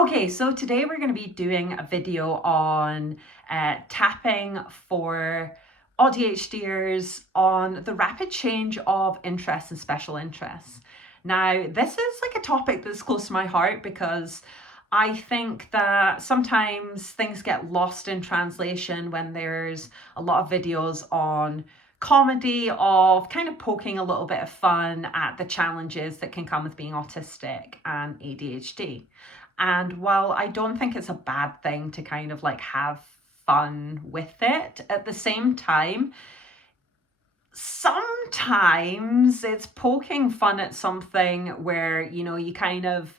Okay, so today we're going to be doing a video on tapping for AuDHDers on the rapid change of interests and special interests. Now, this is like a topic that's close to my heart because I think that sometimes things get lost in translation when there's a lot of videos on comedy of kind of poking a little bit of fun at the challenges that can come with being autistic and ADHD. And while I don't think it's a bad thing to kind of like have fun with it, at the same time, sometimes it's poking fun at something where, you kind of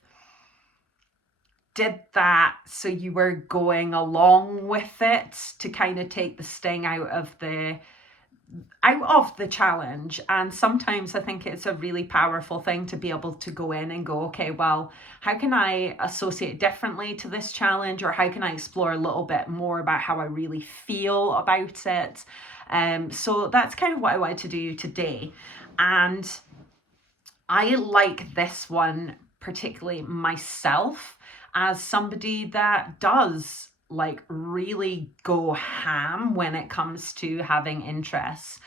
did that so you were going along with it to kind of take the sting out of the challenge. And sometimes I think it's a really powerful thing to be able to go in and go, okay, well, how can I associate differently to this challenge, or how can I explore a little bit more about how I really feel about it? So that's kind of what I wanted to do today. And I like this one particularly myself as somebody that does like really go ham when it comes to having interests.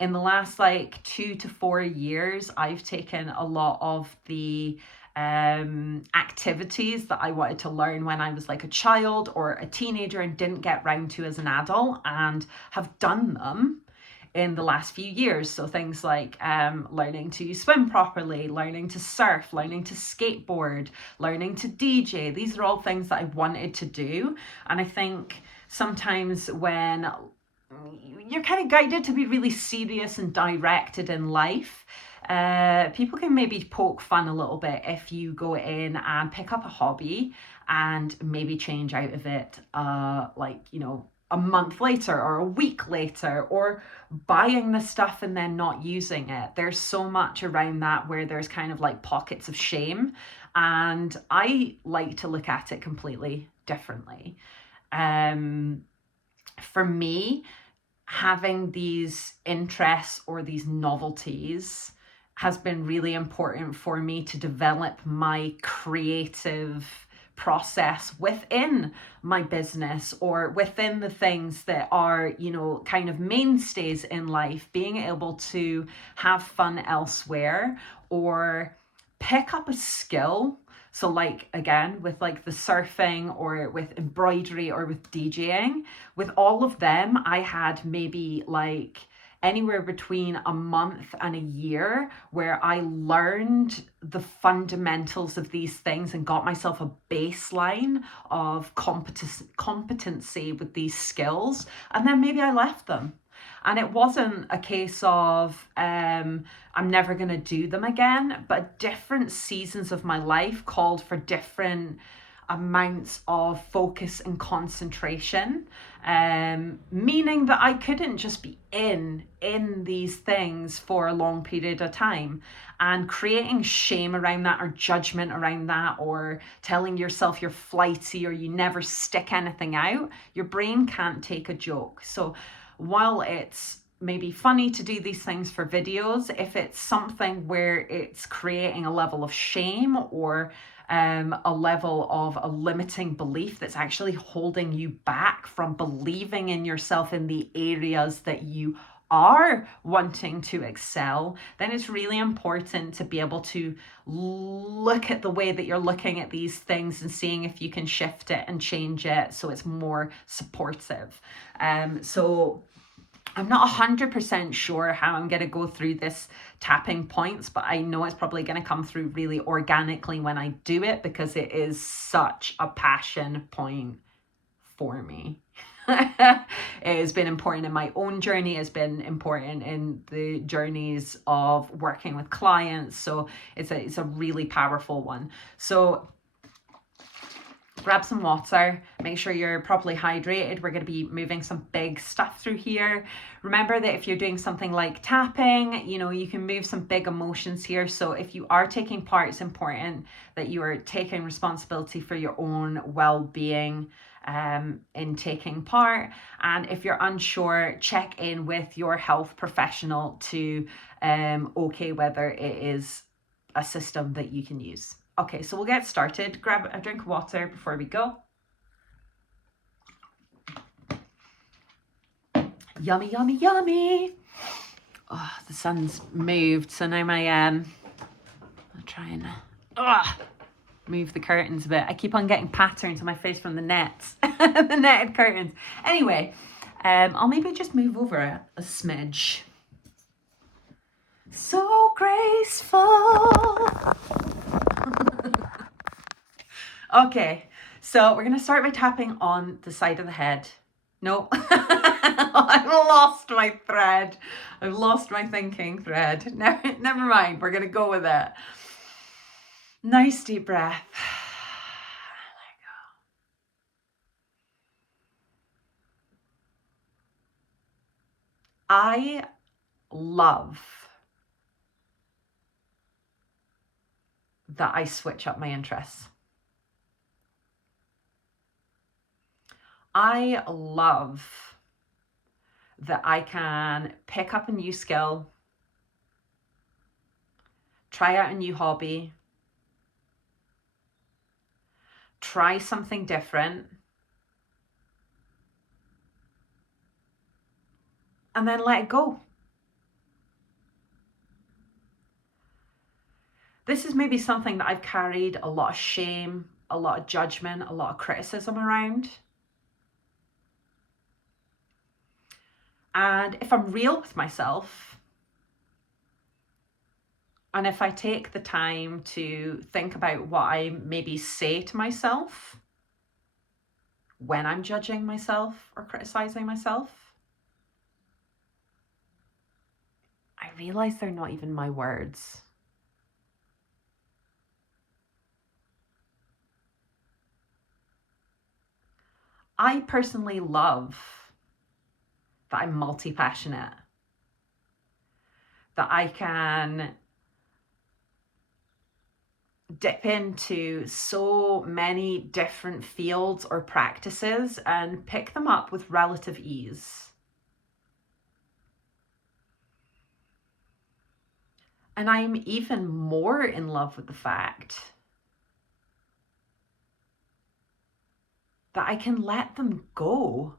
In the last like 2 to 4 years, I've taken a lot of the activities that I wanted to learn when I was like a child or a teenager and didn't get round to as an adult, and have done them in the last few years. So things like learning to swim properly, learning to surf, learning to skateboard, learning to DJ. These are all things that I wanted to do. And I think sometimes when you're kind of guided to be really serious and directed in life, people can maybe poke fun a little bit if you go in and pick up a hobby and maybe change out of it a month later or a week later, or buying the stuff and then not using it. There's so much around that where there's kind of like pockets of shame, and I like to look at it completely differently. For me, having these interests or these novelties has been really important for me to develop my creative process within my business or within the things that are, kind of mainstays in life, being able to have fun elsewhere or pick up a skill. So like, again, with like the surfing or with embroidery or with DJing, with all of them, I had maybe like anywhere between a month and a year where I learned the fundamentals of these things and got myself a baseline of competency with these skills. And then maybe I left them. And it wasn't a case of I'm never going to do them again, but different seasons of my life called for different amounts of focus and concentration, meaning that I couldn't just be in these things for a long period of time, and creating shame around that or judgment around that or telling yourself you're flighty or you never stick anything out. Your brain can't take a joke. So while it's maybe funny to do these things for videos, if it's something where it's creating a level of shame or a level of a limiting belief that's actually holding you back from believing in yourself in the areas that you are wanting to excel, then it's really important to be able to look at the way that you're looking at these things and seeing if you can shift it and change it so it's more supportive. So I'm not 100% sure how I'm going to go through this tapping points, but I know it's probably going to come through really organically when I do it because it is such a passion point for me. It has been important in my own journey. It's been important in the journeys of working with clients. So it's a really powerful one. So grab some water, make sure you're properly hydrated. We're going to be moving some big stuff through here. Remember that if you're doing something like tapping, you can move some big emotions here. So if you are taking part, it's important that you are taking responsibility for your own well-being in taking part. And if you're unsure, check in with your health professional to okay whether it is a system that you can use. Okay, so we'll get started. Grab a drink of water before we go. Yummy, yummy, yummy. Oh, the sun's moved, so now I'll try and move the curtains a bit. I keep on getting patterns on my face from the nets, the netted curtains. Anyway, I'll maybe just move over a smidge. So graceful. Okay, so we're going to start by tapping on the side of the head. No, I've lost my thread. I've lost my thinking thread. Never mind, we're going to go with it. Nice deep breath. Let go. I love that I switch up my interests. I love that I can pick up a new skill, try out a new hobby, try something different, and then let it go. This is maybe something that I've carried a lot of shame, a lot of judgment, a lot of criticism around. And if I'm real with myself, and if I take the time to think about what I maybe say to myself when I'm judging myself or criticizing myself, I realize they're not even my words. I personally love that I'm multi-passionate, that I can dip into so many different fields or practices and pick them up with relative ease. And I'm even more in love with the fact that I can let them go.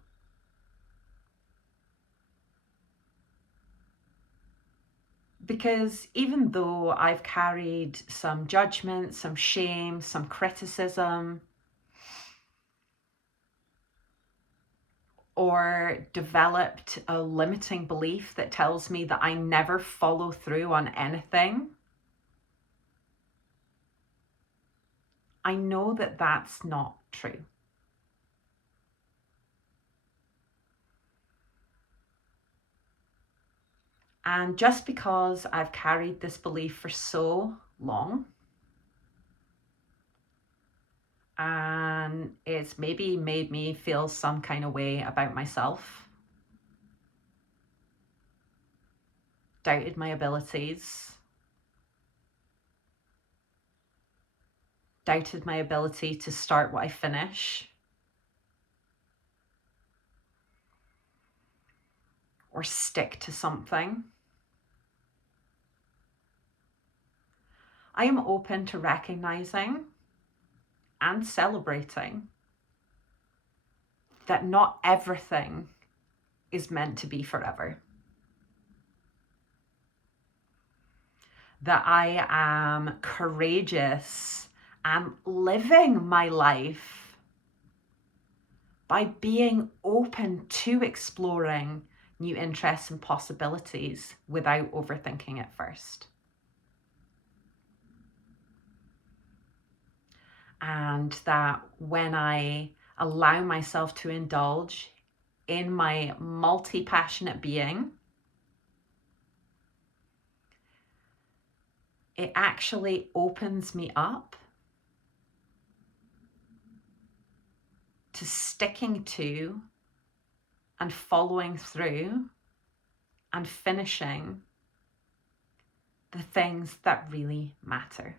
Because even though I've carried some judgment, some shame, some criticism, or developed a limiting belief that tells me that I never follow through on anything, I know that that's not true. And just because I've carried this belief for so long, and it's maybe made me feel some kind of way about myself, doubted my abilities, doubted my ability to start what I finish, or stick to something. I am open to recognizing and celebrating that not everything is meant to be forever. That I am courageous and living my life by being open to exploring new interests and possibilities without overthinking it first. And that when I allow myself to indulge in my multi-passionate being, it actually opens me up to sticking to and following through and finishing the things that really matter.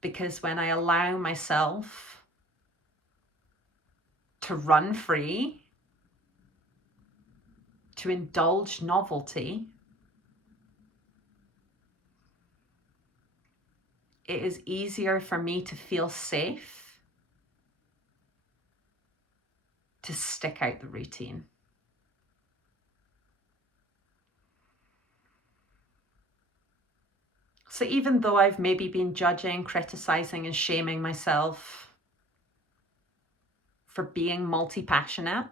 Because when I allow myself to run free, to indulge novelty, it is easier for me to feel safe to stick out the routine. So even though I've maybe been judging, criticizing, and shaming myself for being multi-passionate,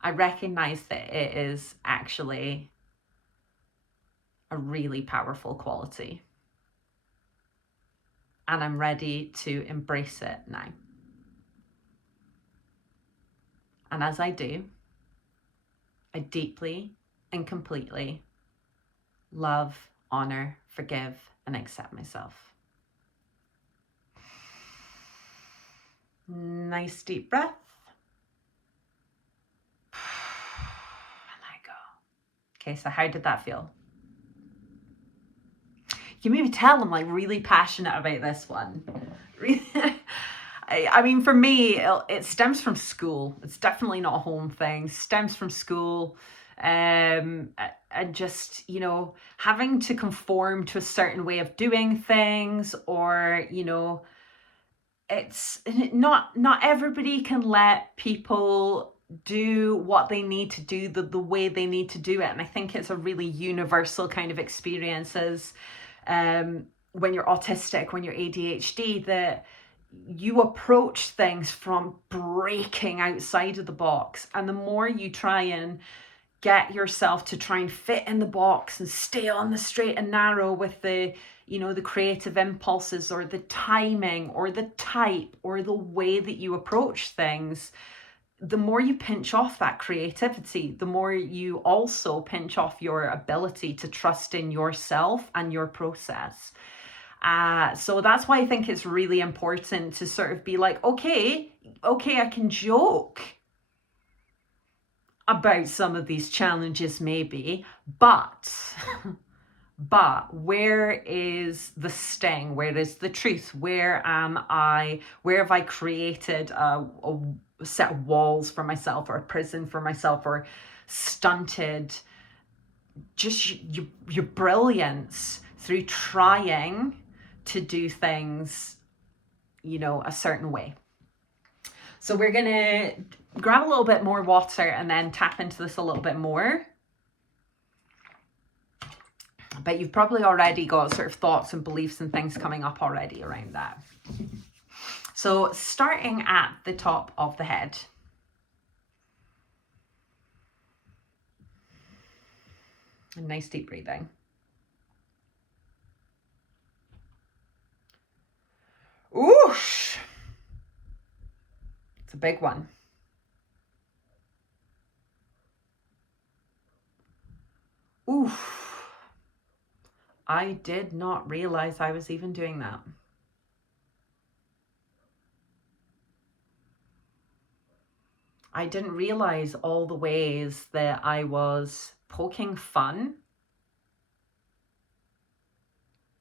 I recognize that it is actually a really powerful quality. And I'm ready to embrace it now. And as I do, I deeply and completely love, honor, forgive, and accept myself. Nice deep breath. And I go. Okay, so how did that feel? You maybe tell I'm like really passionate about this one. I mean, for me, it stems from school. It's definitely not a home thing. It stems from school. And just, you know, having to conform to a certain way of doing things, or, you know, it's not everybody can let people do what they need to do the way they need to do it. And I think it's a really universal kind of experiences when you're autistic, when you're ADHD, that you approach things from breaking outside of the box. And the more you try and get yourself to try and fit in the box and stay on the straight and narrow with the, you know, the creative impulses or the timing or the type or the way that you approach things, the more you pinch off that creativity, the more you also pinch off your ability to trust in yourself and your process. So that's why I think it's really important to sort of be like, okay, I can joke about some of these challenges maybe, but where is the sting? Where is the truth? Where am I? Where have I created a set of walls for myself, or a prison for myself, or stunted just your brilliance through trying to do things, you know, a certain way? So we're gonna grab a little bit more water and then tap into this a little bit more. But you've probably already got sort of thoughts and beliefs and things coming up already around that. So starting at the top of the head. A nice deep breathing. Oosh! It's a big one. Oof. I did not realize I was even doing that. I didn't realize all the ways that I was poking fun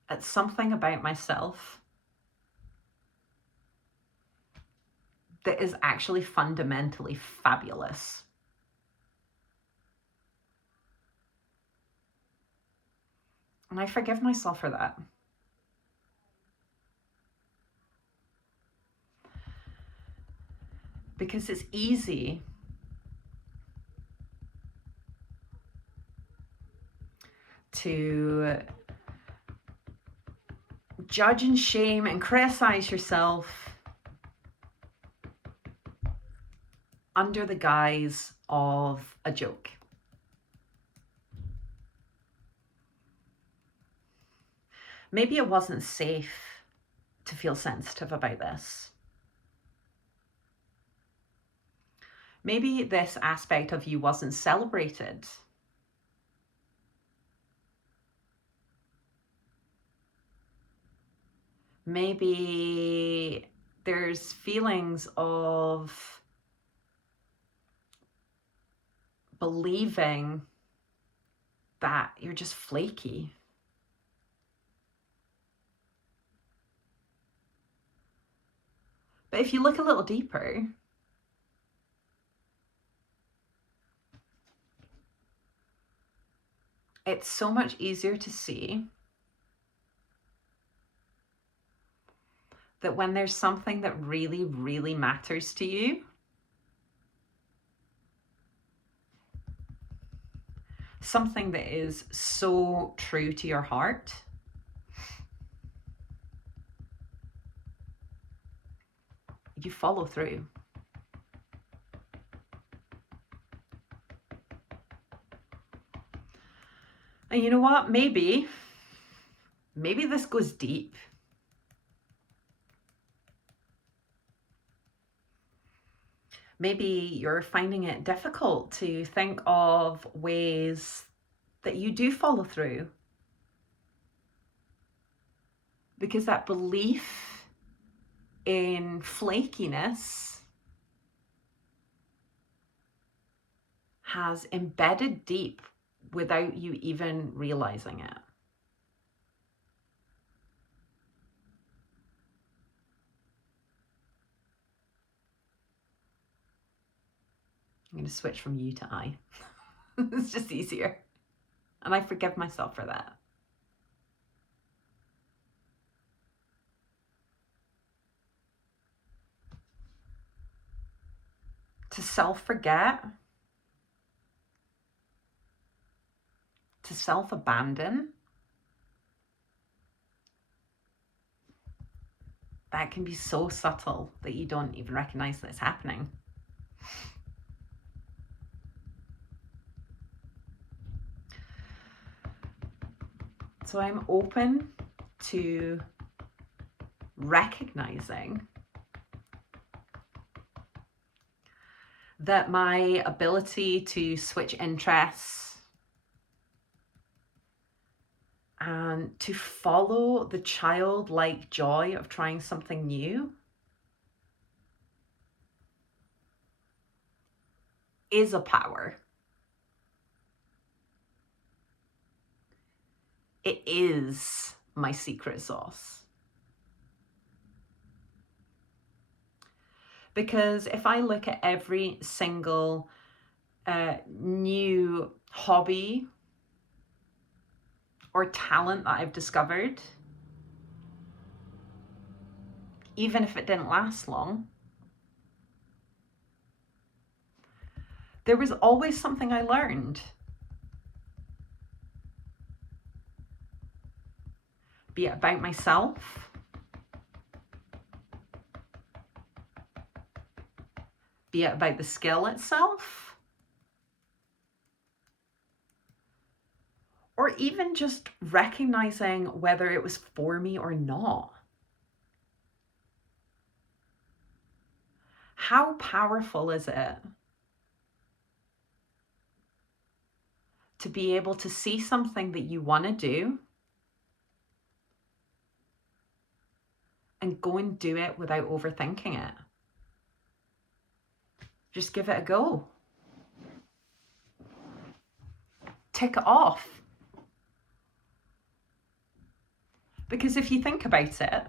at something about myself that is actually fundamentally fabulous. And I forgive myself for that. Because it's easy to judge and shame and criticize yourself under the guise of a joke. Maybe it wasn't safe to feel sensitive about this. Maybe this aspect of you wasn't celebrated. Maybe there's feelings of believing that you're just flaky. But if you look a little deeper, it's so much easier to see that when there's something that really, really matters to you, something that is so true to your heart, you follow through. And you know what? Maybe this goes deep. Maybe you're finding it difficult to think of ways that you do follow through, because that belief in flakiness has embedded deep without you even realizing it. I'm going to switch from you to I. It's just easier. And I forgive myself for that. To self-forget, to self-abandon, that can be so subtle that you don't even recognize that it's happening. So I'm open to recognizing that my ability to switch interests and to follow the childlike joy of trying something new is a power. It is my secret sauce. Because if I look at every single new hobby or talent that I've discovered, even if it didn't last long, there was always something I learned. Be it about myself, be it about the skill itself, or even just recognizing whether it was for me or not. How powerful is it to be able to see something that you want to do and go and do it without overthinking it? Just give it a go. Tick it off. Because if you think about it,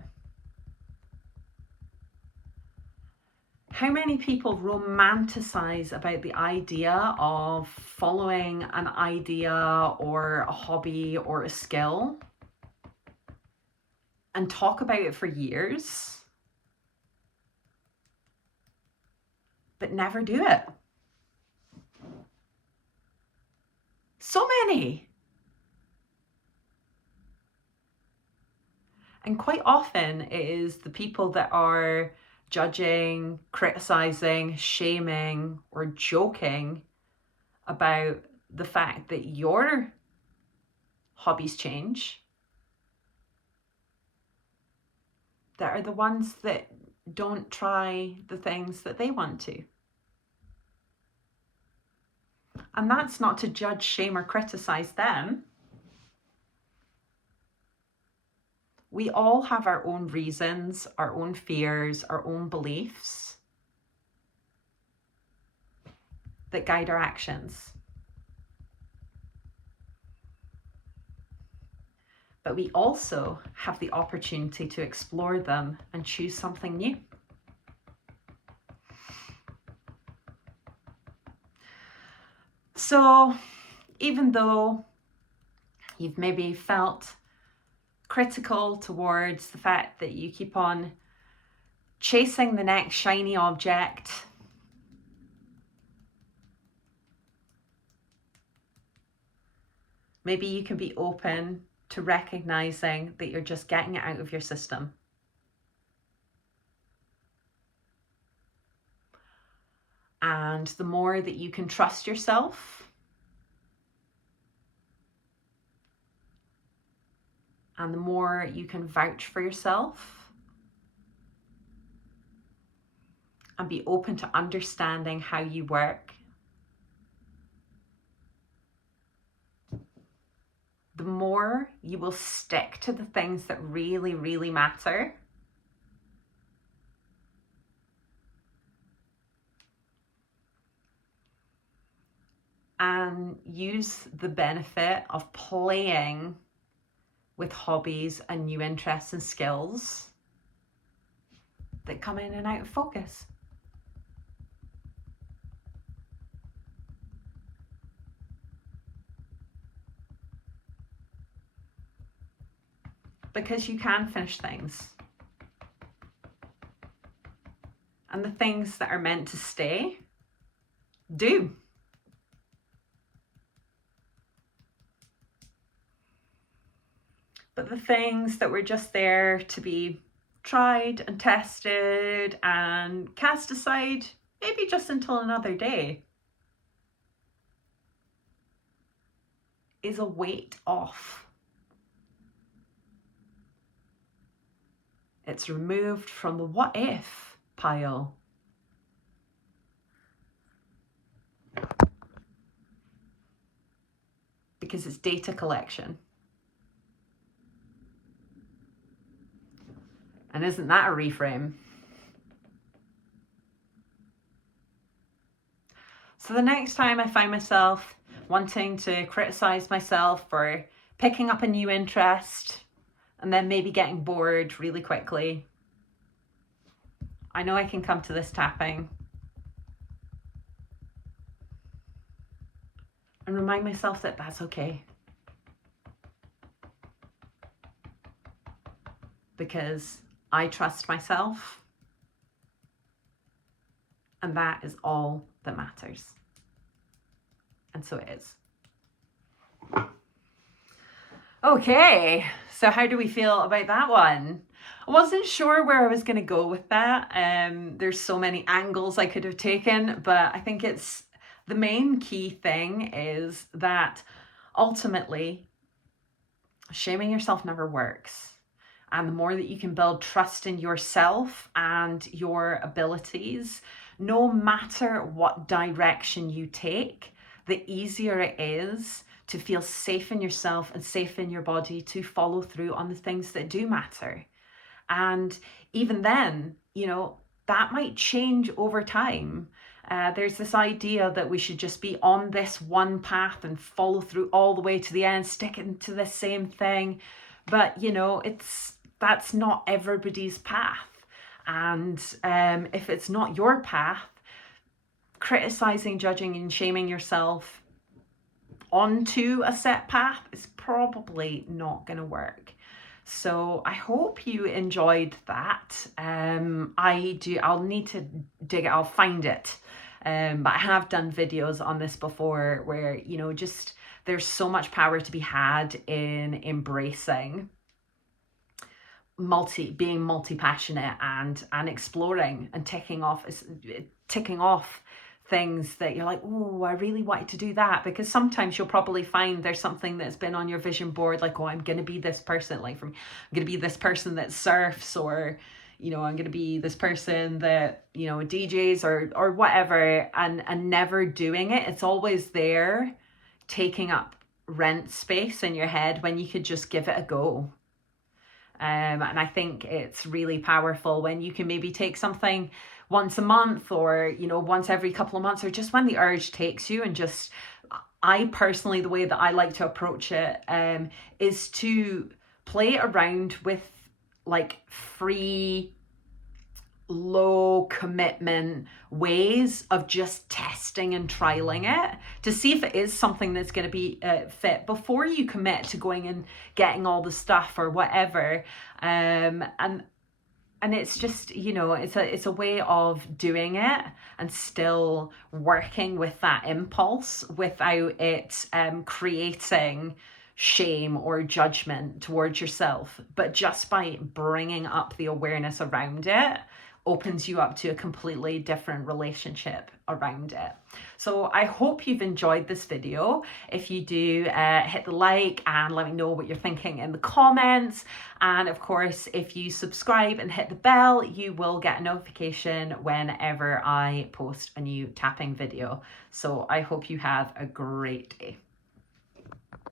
how many people romanticize about the idea of following an idea or a hobby or a skill and talk about it for years, but never do it? So many. And quite often it is the people that are judging, criticizing, shaming, or joking about the fact that your hobbies change that are the ones that don't try the things that they want to. And that's not to judge, shame, or criticize them. We all have our own reasons, our own fears, our own beliefs that guide our actions. But we also have the opportunity to explore them and choose something new. So even though you've maybe felt critical towards the fact that you keep on chasing the next shiny object. Maybe you can be open to recognizing that you're just getting it out of your system. And the more that you can trust yourself, and the more you can vouch for yourself and be open to understanding how you work, the more you will stick to the things that really, really matter. And use the benefit of playing with hobbies and new interests and skills that come in and out of focus. Because you can finish things. And the things that are meant to stay, do. But the things that were just there to be tried and tested and cast aside, maybe just until another day, is a weight off. It's removed from the what if pile. Because it's data collection. And isn't that a reframe? So the next time I find myself wanting to criticize myself for picking up a new interest and then maybe getting bored really quickly, I know I can come to this tapping and remind myself that that's okay. Because I trust myself, and that is all that matters. And so it is. Okay, so how do we feel about that one? I wasn't sure where I was going to go with that. There's so many angles I could have taken, but I think it's the main key thing is that ultimately shaming yourself never works. And the more that you can build trust in yourself and your abilities, no matter what direction you take, the easier it is to feel safe in yourself and safe in your body to follow through on the things that do matter. And even then, you know, that might change over time. There's this idea that we should just be on this one path and follow through all the way to the end, sticking to the same thing. But, you know, that's not everybody's path. And if it's not your path, criticizing, judging, and shaming yourself onto a set path is probably not going to work. So I hope you enjoyed that. I'll need to dig it, I'll find it. But I have done videos on this before where, you know, just there's so much power to be had in embracing being multi-passionate and exploring and ticking off things that you're like, oh, I really wanted to do that. Because sometimes you'll probably find there's something that's been on your vision board, like, oh, I'm going to be this person, I'm going to be this person that surfs, or, you know, I'm going to be this person that, you know, DJs or whatever, and never doing it. It's always there taking up rent space in your head when you could just give it a go. And I think it's really powerful when you can maybe take something once a month, or, you know, once every couple of months, or just when the urge takes you. And just, I personally, the way that I like to approach it is to play around with like free, low commitment ways of just testing and trialing it to see if it is something that's going to be fit before you commit to going and getting all the stuff or whatever. And and it's just, you know, it's a way of doing it and still working with that impulse without it creating shame or judgment towards yourself. But just by bringing up the awareness around it opens you up to a completely different relationship around it. So I hope you've enjoyed this video. If you do, hit the like and let me know what you're thinking in the comments. And of course, if you subscribe and hit the bell, you will get a notification whenever I post a new tapping video. So I hope you have a great day.